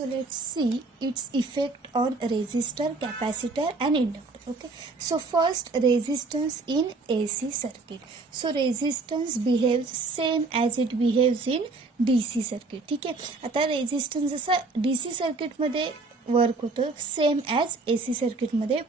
So let's see its effect on resistor, capacitor and inductor. Okay. So first, resistance in AC circuit. So resistance behaves same as it behaves in DC circuit. ठीक आहे. आता resistance जसा DC circuit मध्ये work होतं same as AC circuit मध्ये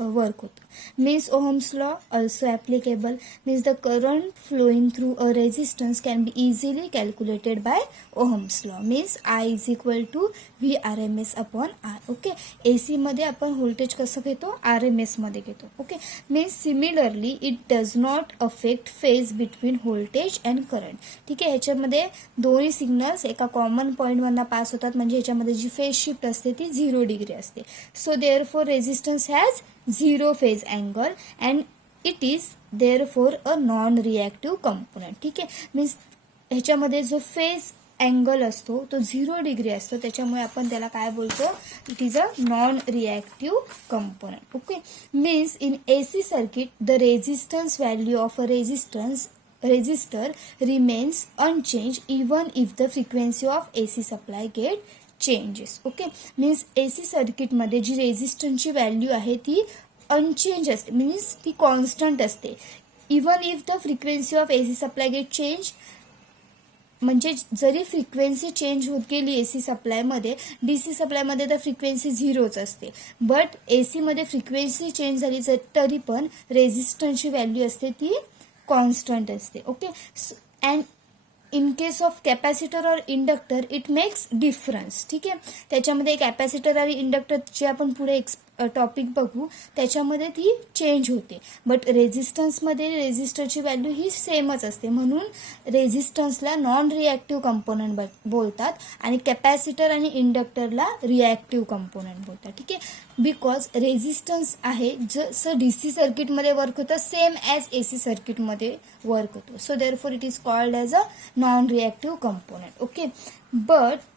work होतं. Means Ohm's law also applicable. Means the current flowing through a resistance can be easily calculated by Ohm's law. Means I is equal to VRMS upon R. Okay. AC मध्ये आपण voltage कसं घेतो, RMS मध्ये घेतो. Okay. Means similarly it does not affect phase between voltage and current. ठीक आहे. ह्याच्यामध्ये दोन्ही सिग्नल्स एका कॉमन पॉइंट मधून पास होतात, म्हणजे ह्याच्यामध्ये जी फेज शिफ्ट असते ती 0 डिग्री असते. So therefore resistance has 0 phase angle and it is therefore a non reactive component. ठीक आहे. मीन्स ह्याच्यामध्ये जो फेज अँगल असतो तो 0 डिग्री असतो, त्याच्यामुळे आपण त्याला काय बोलतो, it is a non reactive component. Okay. Means in AC circuit the resistance value of a resistor remains unchanged even if the frequency of AC supply get changes. Okay. Means AC सर्किटमध्ये जी रेझिस्टन्सची value आहे ती unchange असते, means ती constant असते. Even if the frequency of AC supply get change, म्हणजे जरी frequency change होत गेली AC सप्लायमध्ये, DC सप्लायमध्ये तर फ्रिक्वेन्सी 0च असते, बट AC मध्ये फ्रिक्वेन्सी चेंज झाली तरी पण रेझिस्टन्सची व्हॅल्यू असते ती कॉन्स्टंट असते. Okay. And in case of capacitor और इंडक्टर इट मेक्स डिफरन्स. ठीक आहे. त्याच्यामध्ये कॅपॅसिटर आणि इंडक्टरचे आपण पुढे टॉपिक बघू, त्याच्यामध्ये ती चेंज होते, बट रेझिस्टन्समध्ये रेझिस्टरची व्हॅल्यू ही सेमच असते, म्हणून रेझिस्टन्सला नॉन रिॲक्टिव्ह कंपोनंट बोलतात आणि कॅपॅसिटर आणि इंडक्टरला रिॲक्टिव्ह कंपोनंट बोलतात. ठीक आहे. बिकॉज रेझिस्टन्स आहे जसं DC सर्किटमध्ये वर्क होतं सेम ॲज AC सर्किटमध्ये वर्क होतो. So therefore it is called as a non reactive component. Okay. But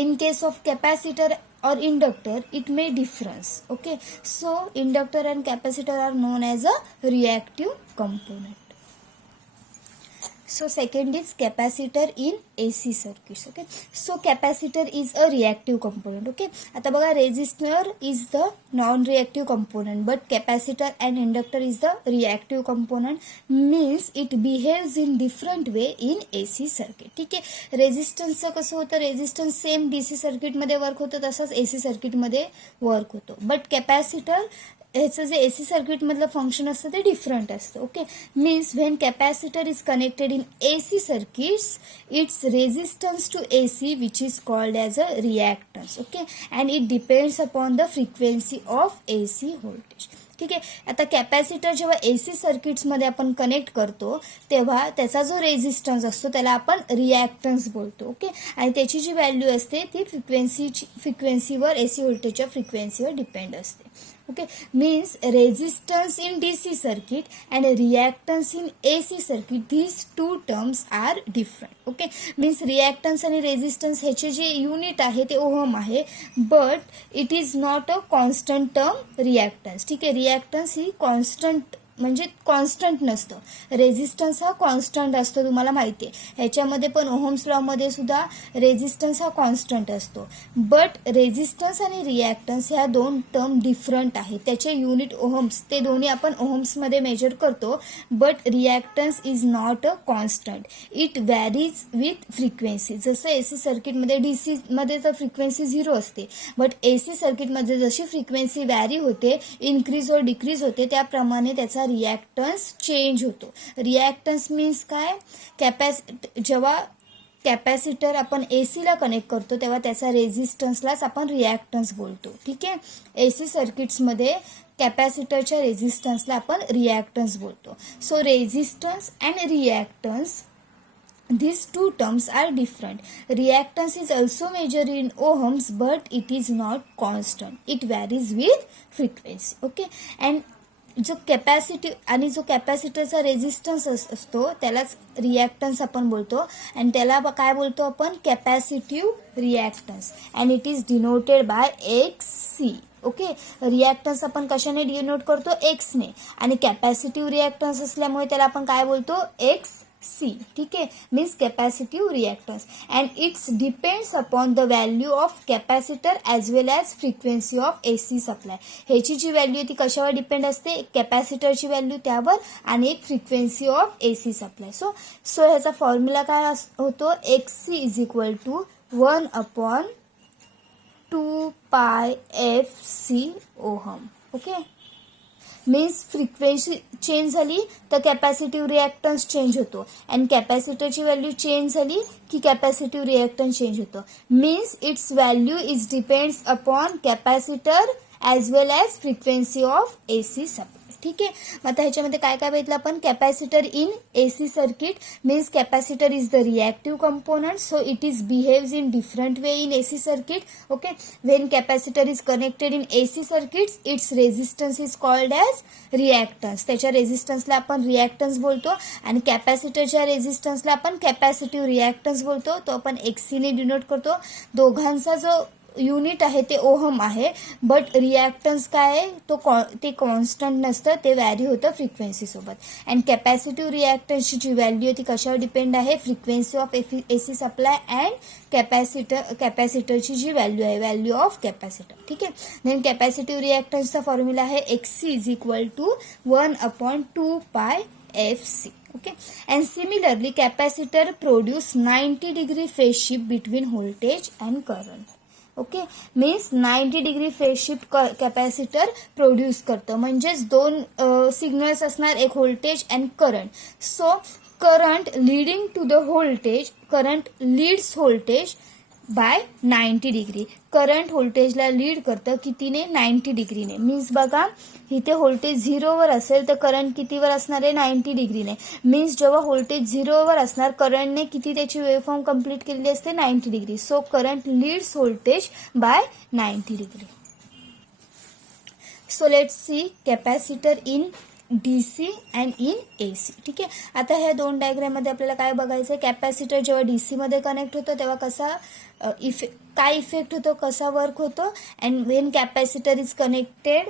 in case of capacitor or inductor it may difference. Okay. So inductor and capacitor are known as a reactive component. So second is capacitor in AC circuits. Okay. So capacitor is a reactive component. Okay. आता बघा, resistor is the non-reactive component but capacitor and inductor is the reactive component. Means it behaves in different way in AC circuit. ठीक आहे. रेझिस्टन्सचं कसं होतं, resistance same DC सर्किटमध्ये work होतं तसंच AC सर्किटमध्ये वर्क होतो, बट कॅपॅसिटर ह्याचं जे AC सर्किटमधलं फंक्शन असतं ते डिफरंट असतं. Okay. Means when capacitor is connected in AC circuits its resistance to AC which is called as a reactance. Okay. And it depends upon the frequency of AC voltage. ठीक आहे. आता capacitor जेव्हा AC सर्किट्समध्ये आपण connect करतो तेव्हा त्याचा जो रेझिस्टन्स असतो त्याला आपण रिॲक्टन्स बोलतो. ओके. आणि त्याची जी व्हॅल्यू असते ती फ्रिक्वेन्सीवर AC व्होल्टेजच्या फ्रिक्वेन्सीवर डिपेंड असते. Okay. Means resistance in DC circuit and reactance in AC circuit these two terms are different. Okay. Means reactance आणि रेझिस्टन्स ह्याचे जे युनिट आहे ते ओहम आहे, but it is not a constant term reactance. ठीक आहे. Reactance ही constant म्हणजे कॉन्स्टंट नसतं, रेझिस्टन्स हा कॉन्स्टंट असतो, तुम्हाला माहिती आहे. ह्याच्यामध्ये पण ओहम्स लॉमध्ये सुद्धा रेझिस्टन्स हा कॉन्स्टंट असतो, बट रेझिस्टन्स आणि रिॲक्टन्स ह्या दोन टर्म डिफरंट आहेत. त्याचे युनिट ओहम्स, ते दोन्ही आपण ओहम्समध्ये मेजर करतो, but reactance is not a constant, it varies with frequency. जसं AC सर्किटमध्ये DC मध्ये तर फ्रिक्वेन्सी 0 असते, बट AC सर्किटमध्ये जशी फ्रिक्वेन्सी व्हॅरी होते, इन्क्रीज और डिक्रीज होते, त्याप्रमाणे त्याचा रिॲक्टन्स चेंज होतो. रिॲक्टन्स मीन्स काय, जेव्हा कॅपॅसिटर आपण ACला कनेक्ट करतो तेव्हा त्याचा रेझिस्टन्सलाच आपण रिॲक्टन्स बोलतो. ठीक आहे. AC सर्किट्समध्ये कॅपॅसिटरच्या रेझिस्टन्सला आपण रिॲक्टन्स बोलतो. So resistance and reactance, these two terms are different. Reactance is also measured in ohms but it is not constant, it varies with frequency. Okay. and जो कॅपॅसिटिव्ह आणि जो कॅपॅसिटरचा रेझिस्टन्स असतो त्यालाच रिॲक्टन्स आपण बोलतो, आणि त्याला काय बोलतो आपण, capacitive reactance, and it is denoted bye XC. Okay. Reactance आपण कशाने डिनोट करतो, X ने, आणि कॅपॅसिटिव्ह रिॲक्टन्स असल्यामुळे त्याला आपण काय बोलतो, सी. ठीक आहे, means capacitive reactance and it's depends upon the value of capacitor as well as frequency of AC supply. ह्याची जी व्हॅल्यू आहे ती कशावर डिपेंड असते, कॅपॅसिटरची व्हॅल्यू त्यावर आणि एक frequency of AC supply. So ह्याचा फॉर्म्युला काय होतो, XC is equal to 1/2πfc ohm. Okay, means frequency change झाली तर कॅपॅसिटिव्ह रिॲक्टन्स चेंज होतो अँड कॅपॅसिटरची व्हॅल्यू चेंज झाली की कॅपॅसिटिव्ह रिॲक्टन्स चेंज होतो. Means its value is depends upon capacitor as well as frequency of AC supply. ठीक आहे, मग आता ह्याच्यामध्ये काय काय बघितलं आपण, capacitor in AC circuit means capacitor is the reactive component, so it is behaves in different way in AC circuit. Okay, when capacitor is connected in AC circuits its resistance is called as reactance. त्याच्या रेझिस्टन्सला आपण reactance बोलतो आणि कॅपॅसिटरच्या रेझिस्टन्सला आपण capacitive reactance बोलतो. तो आपण XC ने डिनोट करतो. दोघांचा जो युनिट आहे ते ओहम आहे, बट रिॲक्टन्स काय आहे ते कॉन्स्टंट नसतं, ते व्हॅरी होतं फ्रिक्वेन्सी सोबत. अँड कॅपॅसिटिव्ह रिॲक्टन्सची जी व्हॅल्यू आहे ती कशावर डिपेंड आहे, frequency of AC supply and कॅपॅसिटरची जी व्हॅल्यू आहे, व्हॅल्यू ऑफ कॅपॅसिटर. ठीक आहे, देन कॅपॅसिटिव्ह रिॲक्टन्सचा फॉर्म्युला आहे XC is equal to 1/2πfc. Okay, and similarly capacitor produce 90 degree phase shift between voltage and current. Okay, means 90 degree phase shift capacitor produce करतं. म्हणजेच दोन signals असणार, एक voltage and current. So current leading to the voltage, current leads voltage by 90 degree. Current व्होल्टेजला lead करतं कितीने, 90 डिग्रीने. Means बघा इथे व्होल्टेज 0वर असेल तर करंट कितीवर असणार आहे, 90 डिग्रीने. मीन्स जेव्हा व्होल्टेज 0वर असणार, करंटने किती त्याची वेव्हफॉर्म कंप्लीट केलेली असते, 90 degree. So current leads voltage by 90 degree. So let's see capacitor in DC and in AC. ठीक आहे, आता ह्या दोन डायग्राममध्ये आपल्याला काय बघायचं आहे, कॅपॅसिटर जेव्हा DC मध्ये कनेक्ट होतो तेव्हा कसा काय इफेक्ट होतो, कसा वर्क होतो, and Wien capacitor is connected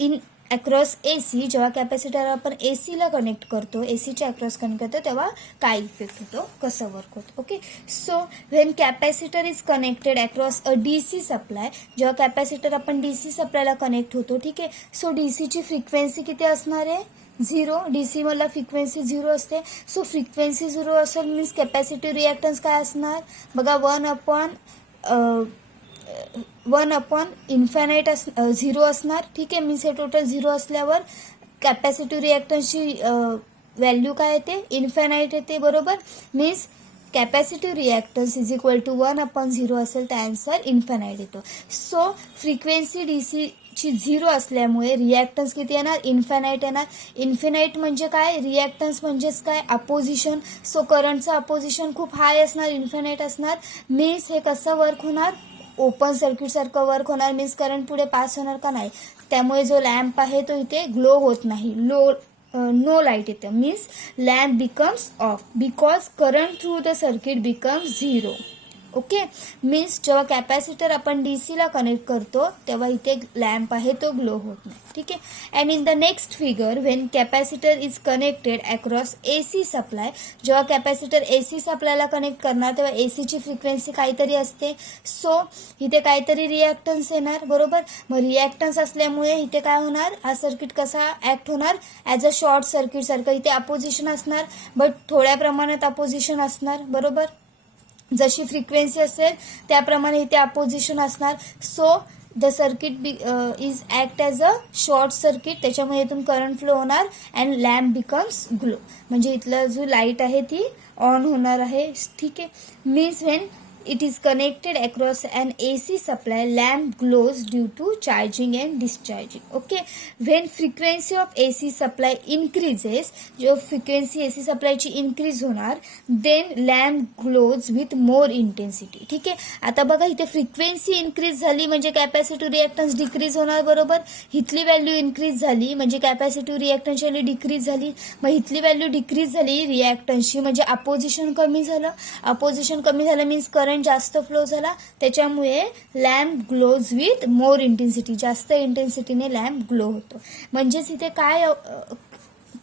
in across AC, जेव्हा कॅपॅसिटर आपण AC ला कनेक्ट करतो, ACच्या अक्रॉस कनेक्ट करतो तेव्हा काय इफेक्ट होतो, कसं वर्क होतं. Okay, so when capacitor is connected across a DC supply, जेव्हा कॅपॅसिटर आपण DC सप्लायला कनेक्ट होतो, ठीक आहे, सो DCची फ्रिक्वेन्सी किती असणार आहे, 0. DC मला फ्रिक्वेन्सी 0 असते. सो फ्रिक्वेन्सी 0 असेल मीन्स कॅपॅसिटिव्ह रिॲक्टन्स काय असणार, बघा 1/1 इन्फायनाईट 0 असणार. ठीक आहे, मीन्स हे टोटल 0 असल्यावर कॅपॅसिटिव्ह रिॲक्टन्सची व्हॅल्यू काय येते, इन्फायनाईट येते. बरोबर, means capacitive reactance is equal to 1/0 असेल तर आन्सर इन्फायनाईट येतो. सो फ्रिक्वेन्सी DCची 0 असल्यामुळे रिॲक्टन्स किती येणार, इन्फायनाईट येणार. इन्फिनाईट म्हणजे काय, रिॲक्टन्स म्हणजेच काय, अपोजिशन. सो करंटचं अपोजिशन खूप हाय असणार, इन्फायनाईट असणार. मीन्स हे कसं वर्क होणार, ओपन सर्किट सारखं वर्क होणार. मीन्स करंट पुढे पास होणार का नाही, त्यामुळे जो लॅम्प आहे तो इथे ग्लो होत नाही, नो लाईट येतं. Means lamp becomes of because current through the circuit becomes 0. Okay, means जेव्हा कॅपॅसिटर आपण DC ला कनेक्ट करतो तेव्हा इथे लॅम्प आहे तो ग्लो होत नाही. ठीक आहे, and in the next figure when capacitor is connected across AC supply, जेव्हा कॅपॅसिटर AC सप्लायला कनेक्ट करणार तेव्हा ACची फ्रिक्वेन्सी काहीतरी असते. सो इथे काहीतरी रिॲक्टन्स येणार. बरोबर, मग रिॲक्टन्स असल्यामुळे इथे काय होणार, हा सर्किट कसा ऍक्ट होणार, ॲज अ शॉर्ट सर्किट सारखं. इथे अपोजिशन असणार, बट थोड्या प्रमाणात अपोजिशन असणार. बरोबर, जशी फ्रिक्वेन्सी असेल त्याप्रमाणे इथे अपोजिशन असणार. So the circuit is act as a short circuit, त्याच्यामुळे इथून करंट फ्लो होणार अँड लॅम्प बिकम्स ग्लो. म्हणजे इथलं जो लाईट आहे ती ऑन होणार आहे. ठीक आहे, means when it is connected across an AC supply, lamp glows due to charging and discharging. Okay, when frequency of AC supply increases, जो frequency AC supply ची increase होणार, then lamp glows with more intensity. ठीक आहे, आता बघा इथे frequency increase झाली म्हणजे कॅपॅसिटिव्ह रिॲक्टन्स डिक्रीज होणार. बरोबर, इथली व्हॅल्यू इन्क्रीज झाली म्हणजे कॅपॅसिटिव्ह रिॲक्टन्सची व्हॅल्यू डिक्रीज झाली. मग इथली व्हॅल्यू डिक्रीज झाली रिॲक्टन्सची म्हणजे अपोजिशन कमी झालं. अपोजिशन कमी झालं मीन्स करंट जास्त फ्लो झाला, त्याच्यामुळे lamp glows with more intensity, जास्त इंटेन्सिटीने लॅम्प ग्लो होतो. म्हणजेच इथे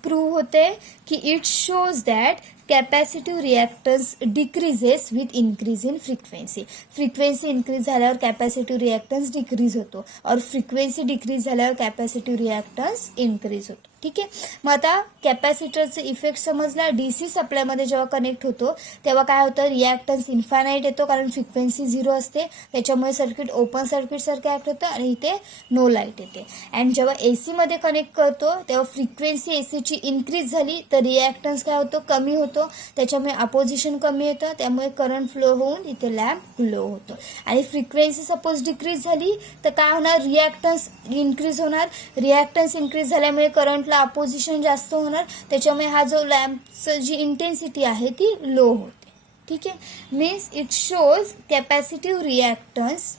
प्रूव्ह होते की it shows that capacitive reactance decreases with increase in frequency. Frequency increase झाल्यावर कॅपॅसिटिव्ह रिॲक्टन्स डिक्रीज होतो और फ्रिक्वेन्सी डिक्रीज झाल्यावर कॅपॅसिटिव्ह रिॲक्टन्स इन्क्रीज होतो. ठीक आहे. मग आता कॅपॅसिटरचे इफेक्ट समजला. डीसी सप्लायमध्ये जेव्हा कनेक्ट होतो तेव्हा काय होतं, रिॲक्टन्स इन्फानाईट येतो कारण फ्रिक्वेन्सी 0 असते, त्याच्यामुळे सर्किट ओपन सर्किट सारखं ॲक्ट होतं आणि इथे नो लाईट येते. अँड जेव्हा एसी मध्ये कनेक्ट करतो तेव्हा फ्रिक्वेन्सी एसीची इन्क्रीज झाली तर रिॲक्टन्स काय होतो, कमी होतो, त्याच्यामुळे अपोजिशन कमी येतं, त्यामुळे करंट फ्लो होऊन इथे लॅम्प ग्लो होतो. आणि फ्रिक्वेन्सी सपोज डिक्रीज झाली तर काय होणार, रिॲक्टन्स इन्क्रीज होणार. रिॲक्टन्स इन्क्रीज झाल्यामुळे करंटला अपोजिशन जास्त होणार, त्याच्यामुळे हा जो लॅम्पची जी इंटेन्सिटी आहे ती लो होते. ठीक आहे. Means it shows capacitive reactance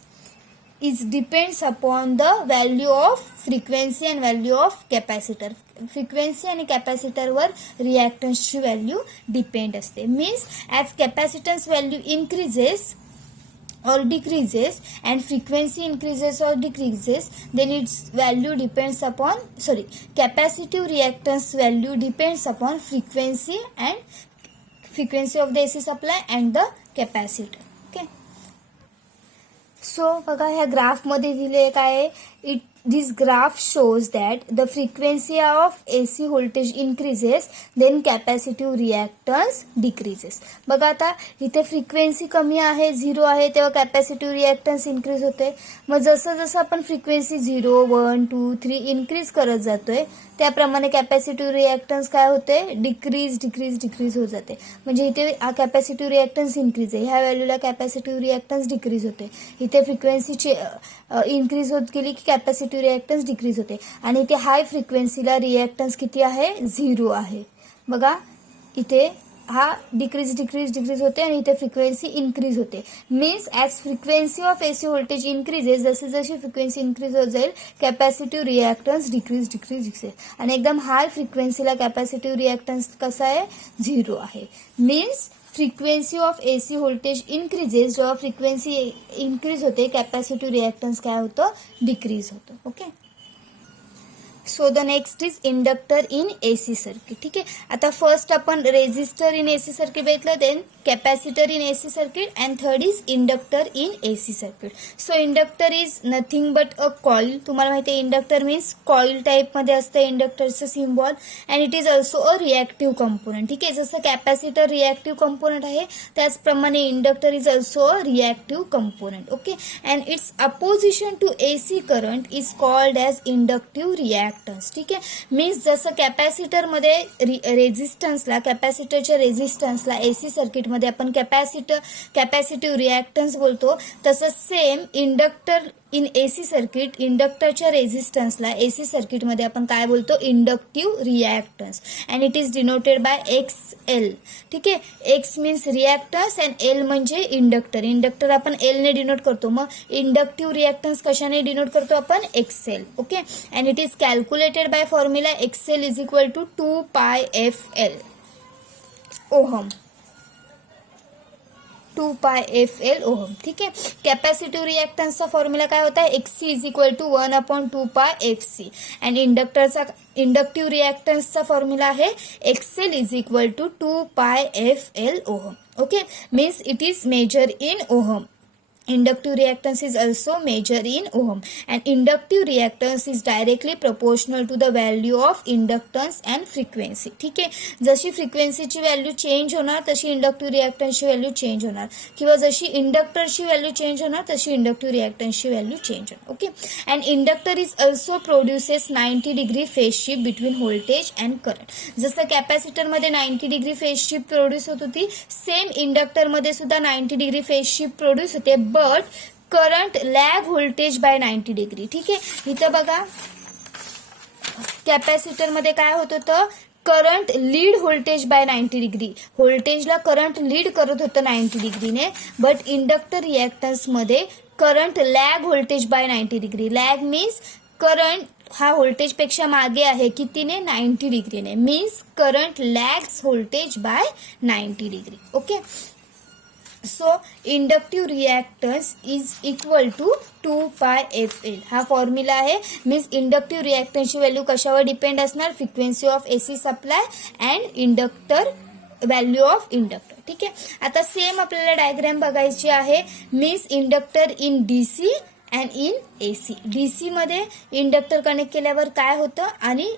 is depends upon the value of frequency and value of capacitor. Frequency आणि कॅपॅसिटरवर रिॲक्टन्सची व्हॅल्यू डिपेंड असते. Means as capacitance value increases or decreases and frequency increases or decreases, then its value depends upon capacitive reactance value depends upon frequency of the AC supply and the capacitor. Okay. So बघा ह्या graph मध्ये दिले काय, this graph shows that the frequency of AC voltage increases then capacitive reactance decreases. बघा आता इथे frequency कमी आहे, 0 आहे, तेव्हा कॅपॅसिटिव्ह रिॲक्टन्स इन्क्रीज होते. मग जसं जसं आपण फ्रिक्वेन्सी 0, 1, 2, 3 इन्क्रीज करत जातोय त्याप्रमाणे कॅपॅसिटिव्ह रिॲक्टन्स काय होते, डिक्रीज होत जाते. म्हणजे इथे हा कॅपॅसिटिव्ह रिॲक्टन्स इन्क्रीज आहे, ह्या व्हॅल्यूला कॅपॅसिटिव्ह रिॲक्टन्स डिक्रीज होते. इथे फ्रिक्वेन्सीची इन्क्रीज होत गेली की कॅपॅसिटिव्ह रिॲक्टन्स डिक्रीज होते. आणि इथे हाय फ्रिक्वेन्सीला रिॲक्टन्स किती आहे, 0 आहे. बघा इथे हा डिक्रीज होते आणि इथे फ्रिक्वेन्सी इन्क्रीज होते. Means as frequency of AC voltage increases, जशी जशी फ्रिक्वेन्सी इन्क्रीज होत जाईल कॅपॅसिटिव्ह रिॲक्टन्स डिक्रीज आणि एकदम हाय फ्रिक्वेन्सीला कॅपॅसिटिव्ह रिॲक्टन्स कसा आहे, 0 आहे. Means frequency of AC voltage increases, जेव्हा फ्रिक्वेन्सी इन्क्रीज होते कॅपॅसिटिव्ह रिॲक्टन्स काय होतं, डिक्रीज होतं. Okay. So the next is inductor in AC circuit. ठीक आहे. आता फर्स्ट आपण रेजिस्टर इन एसी सर्किट बघितलं, then capacitor in AC circuit and third is inductor in AC circuit. So inductor is nothing but a coil. तुम्हाला माहिती आहे inductor means coil टाईपमध्ये असतं इंडक्टरचं symbol and it is also a reactive component. ठीक आहे. जसं कॅपॅसिटर रिॲक्टिव्ह कंपोनंट आहे त्याचप्रमाणे inductor is also a reactive component. Okay. And its opposition to AC current is called as inductive reactance. ठीक आहे. मीन्स जसं कॅपॅसिटरमध्ये रेझिस्टन्सला, कॅपॅसिटरच्या रेझिस्टन्सला एसी सर्किटमध्ये आपण कॅपॅसिटिव्ह रिॲक्टन्स बोलतो, तसं same inductor in AC circuit, इंडक्टरच्या रेझिस्टन्सला एसी सर्किटमध्ये आपण काय बोलतो, inductive reactance and it is denoted by XL. ठीक आहे. X means reactance and L म्हणजे इंडक्टर आपण एल ने डिनोट करतो. मग इंडक्टिव्ह रिॲक्टन्स कशाने डिनोट करतो आपण, XL. Okay. And it is calculated by formula XL is equal to 2πfL ohm. 2πfL ohm. ठीक आहे. कॅपॅसिटिव्ह रिॲक्टन्सचा फॉर्म्युला काय होता, XC is equal to 1/2πfC and inductive रिॲक्टन्सचा फॉर्म्युला आहे XL is equal to 2πfL ohm. Okay. Means it is measure in ohm. Inductive reactance is also measured in ohm and inductive reactance is directly proportional to the value of inductance and frequency. ठीक आहे. जशी फ्रिक्वेन्सीची value change होणार तशी inductive रिॲक्टन्सची value change होणार किंवा जशी इंडक्टरची व्हॅल्यू चेंज होणार तशी इंडक्टिव्ह रिॲक्टन्सची व्हॅल्यू चेंज होणार. Okay. And inductor is also produces 90 degree phase shift between voltage and current. जसं कॅपॅसिटरमध्ये 90 डिग्री फेज शिफ्ट प्रोड्यूस होत होती, सेम इंडक्टरमध्ये सुद्धा 90 डिग्री फेज शिफ्ट प्रोड्यूस होते, but current lag voltage by 90 degree. ठीक आहे. इथं बघा कॅपॅसिटरमध्ये काय होत होतं, current lead voltage by 90 degree, व्होल्टेजला करंट लीड करत होतं 90 डिग्रीने, बट इंडक्टर रिॲक्टन्समध्ये current lag voltage by 90 degree. Lag means current हा व्होल्टेजपेक्षा मागे आहे कितीने, 90 डिग्रीने. Means current lags voltage by 90 degree. Okay. So inductive reactance is equal to 2πfL हा फॉर्म्युला आहे. मीन्स इंडक्टिव्ह रिॲक्टन्सची व्हॅल्यू कशावर डिपेंड असणार, frequency of AC supply and inductor value of inductor. ठीक आहे. आता सेम आपल्याला डायग्राम बघायची आहे. Means inductor in DC and in AC. DC मध्ये इंडक्टर कनेक्ट केल्यावर काय होतं आणि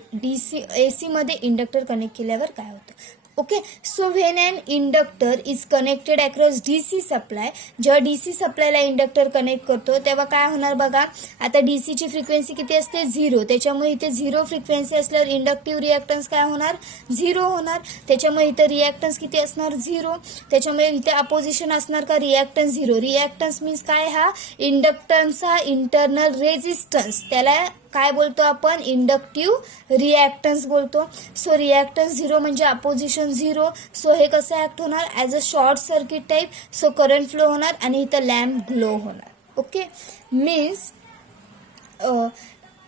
एसी मध्ये इंडक्टर कनेक्ट केल्यावर काय होतं. Okay. So when an inductor is connected across DC supply, जेव्हा डीसी सप्लायला इंडक्टर कनेक्ट करतो तेव्हा काय होणार बघा. आता डीसीची फ्रिक्वेन्सी किती असते, 0. त्याच्यामुळे इथे 0 फ्रिक्वेन्सी असल्यावर इंडक्टिव्ह रिॲक्टन्स काय होणार, 0 होणार. त्याच्यामुळे इथे रिॲक्टन्स किती असणार, 0. त्याच्यामुळे इथे अपोजिशन असणार का, रिॲक्टन्स 0. रिॲक्टन्स मीन्स काय, हा इंडक्टन्सचा इंटरनल रेझिस्टन्स, त्याला काय बोलतो आपण, इंडक्टिव्ह रिॲक्टन्स बोलतो. सो रिॲक्टन्स 0 म्हणजे अपोजिशन 0. सो हे कसं ऍक्ट होणार, as a short circuit type. So current flow होणार आणि इथं लॅम्प ग्लो होणार. Okay. Means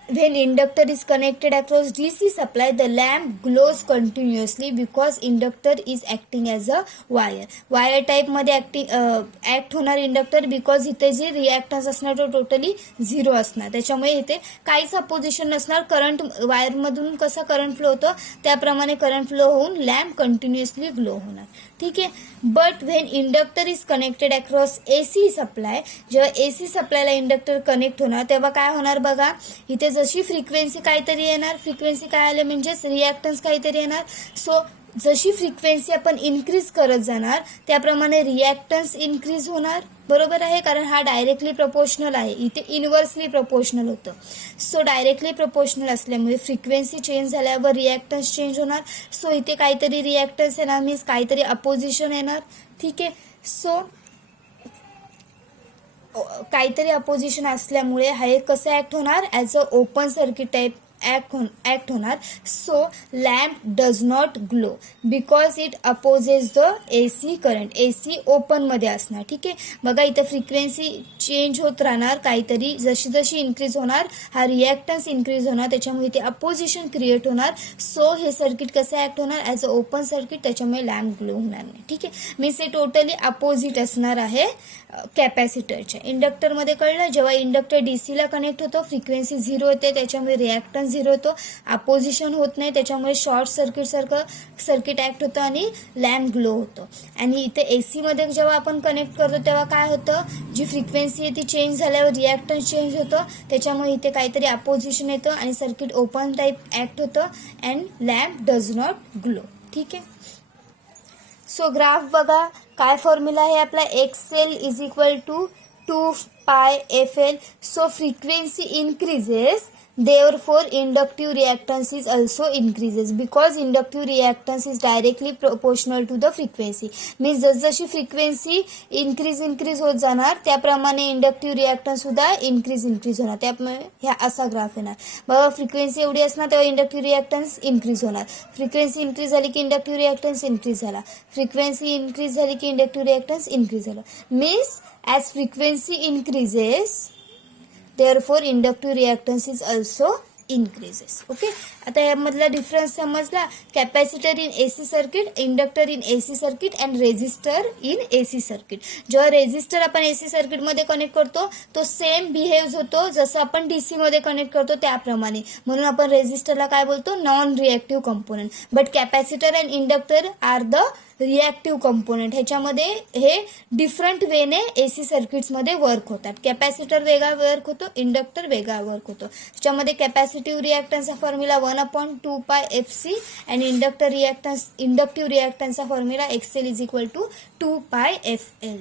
when inductor is connected across DC supply, the lamp glows continuously because inductor is acting as a wire. Wire type मध्ये act होणार inductor, because इथे जे reactance असणार तो टोटली 0 असणार. त्याच्यामुळे इथे काहीच अपोजिशन नसणार. करंट वायरमधून कसा करंट फ्लो होतो त्याप्रमाणे करंट फ्लो होऊन लॅम्प कंटिन्युअसली ग्लो होणार. ठीक आहे. But when inductor is connected across AC supply, जेव्हा एसी सप्लायला इंडक्टर कनेक्ट होणार तेव्हा काय होणार बघा. इथे जशी फ्रिक्वेन्सी काहीतरी येणार, फ्रिक्वेन्सी काय आले म्हणजेच रिॲक्टन्स काहीतरी येणार. सो जशी फ्रिक्वेन्सी आपण इन्क्रीज करत जाणार त्याप्रमाणे रिॲक्टन्स इन्क्रीज होणार. बरोबर आहे, कारण हा डायरेक्टली प्रपोर्शनल आहे. इथे इनव्हर्सली प्रपोर्शनल होतं. सो डायरेक्टली प्रपोर्शनल असल्यामुळे फ्रिक्वेन्सी चेंज झाल्यावर रिॲक्टन्स चेंज होणार. सो इथे काहीतरी रिॲक्टन्स येणार, मीन्स काहीतरी अपोजिशन येणार. ठीक आहे. सो काहीतरी अपोजिशन असल्यामुळे हा एक कसं ऍक्ट होणार, as a open circuit type act होणार. So lamp does not glow because it opposes the AC current. AC open मध्ये असणार. ठीक आहे. बघा इथं फ्रिक्वेन्सी चेंज होत राहणार, काहीतरी जशी जशी इन्क्रीज होणार हा रिॲक्टन्स इन्क्रीज होणार, त्याच्यामुळे इथे अपोजिशन क्रिएट होणार. सो हे सर्किट कसं ऍक्ट होणार, ॲज अ ओपन सर्किट, त्याच्यामुळे लॅम्प ग्लो होणार नाही. ठीक आहे. मीन्स हे टोटली अपोजिट असणार आहे कॅपॅसिटरच्या. इंडक्टरमध्ये कळलं, जेव्हा इंडक्टर डीसीला कनेक्ट होतो फ्रिक्वेन्सी 0 होते, त्याच्यामुळे रिॲक्टन्स 0 होतो, अपोजिशन होत नाही, त्याच्यामुळे शॉर्ट सर्किट सारखं सर्किट ऍक्ट होतं आणि लॅम्प ग्लो होतो. आणि इथे एसी मध्ये जेव्हा आपण कनेक्ट करतो तेव्हा काय होतं, जी फ्रिक्वेन्सी आहे ती चेंज झाल्यावर रिॲक्टन्स चेंज होतं, त्याच्यामुळे इथे काहीतरी अपोजिशन येतं आणि सर्किट ओपन टाईप ऍक्ट होतं and lamp does not glow. ठीक आहे. सो ग्राफ बघा, काय फॉर्म्युला आहे आपला, XL is equal to 2πfL. So frequency increases, therefore inductive reactance is also increases because inductive reactance is directly proportional to the frequency. means जसजशी frequency increase होत जाणार त्याप्रमाणे इंडक्टिव्ह रिॲक्टन्स सुद्धा increase होणार. त्यामुळे ह्या असा ग्राफ येणार. बघा फ्रिक्वेन्सी एवढी असणार तेव्हा इंडक्टिव्ह रिॲक्टन्स इन्क्रीज होणार. फ्रिक्वेन्सी इन्क्रीज झाली की इंडक्टिव्ह रिॲक्टन्स इन्क्रीज झाला. फ्रिक्वेन्सी इन्क्रीज झाली की इंडक्टिव्ह रिॲक्टन्स इन्क्रीज झालं. Means as frequency increases therefore inductive reactance is also increases. Okay. आता यामधला डिफरन्स समजला. Capacitor in AC circuit, inductor in AC circuit and resistor in AC circuit. जेव्हा resistor आपण AC circuit मध्ये connect करतो तो same behaves होतो जसं आपण डीसी मध्ये कनेक्ट करतो त्याप्रमाणे, म्हणून आपण रेझिस्टरला काय बोलतो, non reactive component. But capacitor and inductor are the reactive component. ह्याच्यामध्ये हे डिफरंट वेने एसी सर्किट्समध्ये वर्क होतात. कॅपॅसिटर वेगळा वर्क होतो, इंडक्टर वेगळा वर्क होतो. त्याच्यामध्ये कॅपॅसिटिव्ह रिॲक्टन्सचा फॉर्म्युला 1/2πfC अँड इंडक्टिव्ह रिॲक्टन्सचा formula XL is equal to 2πfL.